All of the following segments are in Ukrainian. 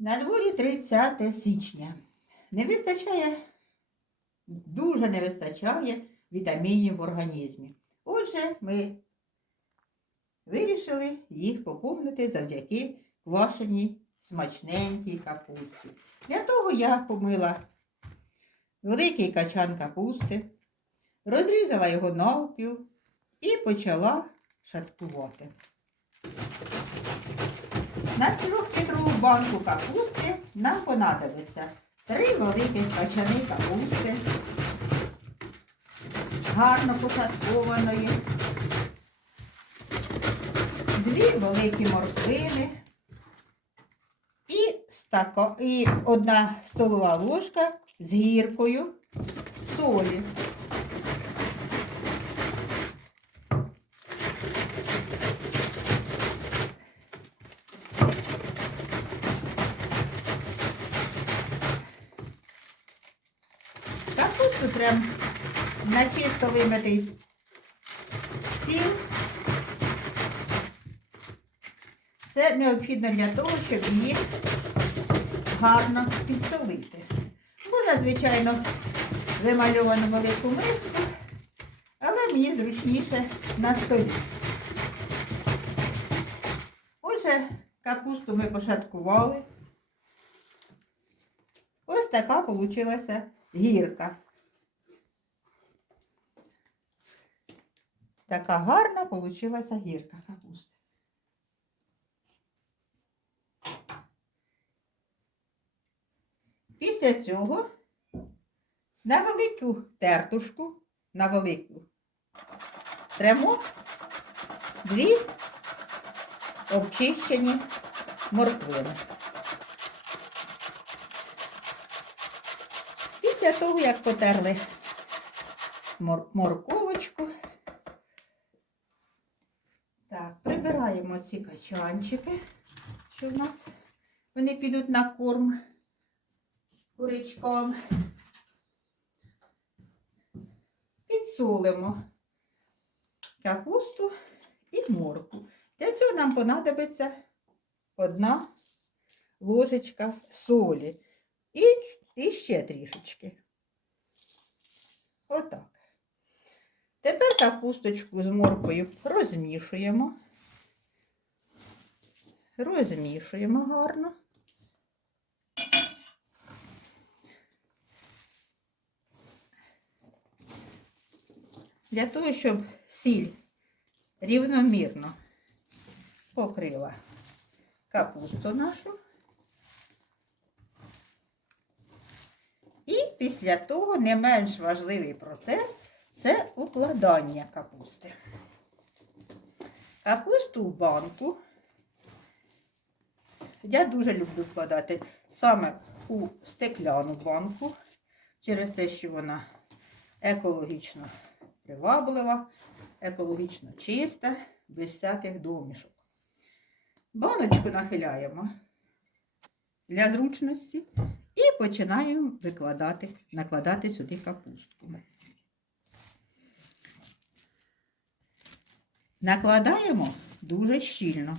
На дворі 30 січня. Не вистачає, дуже не вистачає вітамінів в організмі. Отже, ми вирішили їх поповнити завдяки квашеній смачненькій капусті. Для того я помила великий качан капусти, розрізала його навпіл і почала шаткувати. На трьохлітрову банку капусти нам понадобиться три великі качани капусти, гарно пошаткованої, дві великі морквини. І, і одна столова ложка з гіркою солі. Капусту прям на чисто вимитий стіл. Це необхідно для того, щоб її гарно підсолити. Можна, звичайно, вимальовану велику миску, але мені зручніше на столі. Отже, капусту ми пошаткували. Ось така получилася гірка. Така гарна получилася гірка капусти. Після цього на велику тертушку, на велику тремо дві обчищені морквини. Після того, як потерли мор- морковочку, так, прибираємо ці качанчики, що в нас вони підуть на корм куричкам. Підсолимо капусту і морку. Для цього нам понадобиться одна ложечка солі і, і ще трішечки. Отак. Тепер капусточку з моркою розмішуємо. Розмішуємо гарно. Для того, щоб сіль рівномірно покрила капусту нашу. І після того не менш важливий процес це укладання капусти. Капусту в банку. Я дуже люблю вкладати саме у стекляну банку, через те, що вона екологічно приваблива, екологічно чиста, без всяких домішок. Баночку нахиляємо для зручності і починаємо викладати, накладати сюди капустку. Накладаємо дуже щільно.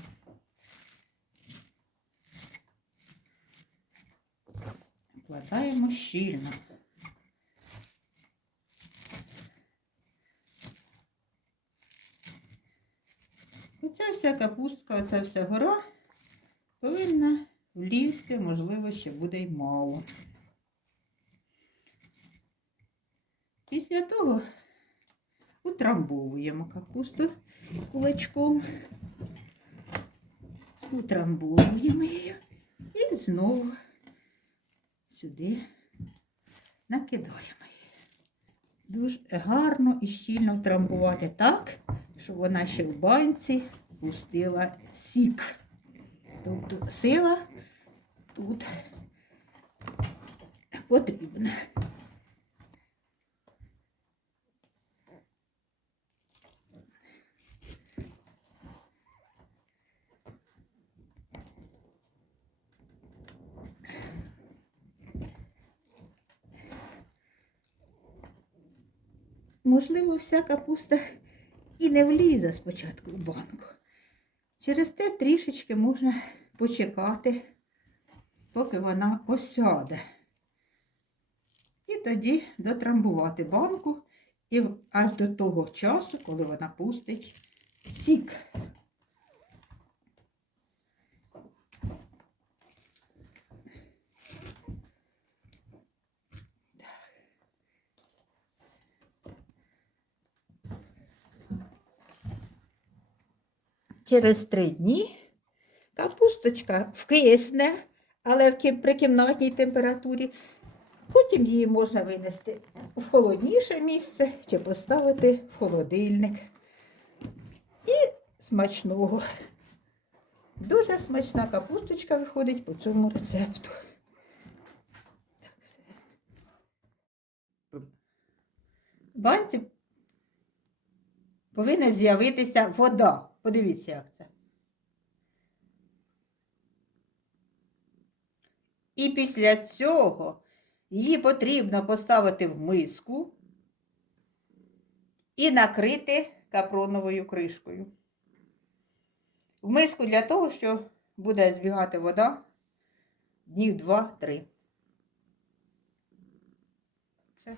Накладаємо щільно. Оця вся капустка, оця вся гора повинна влізти, можливо, ще буде й мало. Після того утрамбовуємо капусту кулачком, утрамбовуємо її і знову сюди накидаємо. Дуже гарно і щільно втрамбувати так, щоб вона ще в банці пустила сік. Тобто сила тут потрібна. Можливо, вся капуста і не влізе спочатку в банку. Через те трішечки можна почекати, поки вона осяде. І тоді дотрамбувати банку і аж до того часу, коли вона пустить сік. Через три дні капусточка вкисне, але при кімнатній температурі. Потім її можна винести в холодніше місце чи поставити в холодильник. І смачного. Дуже смачна капусточка виходить по цьому рецепту. Так, все. В банці повинна з'явитися вода. Подивіться, як це. І після цього її потрібно поставити в миску і накрити капроновою кришкою. В миску для того, що буде збігати вода днів 2-3. Все.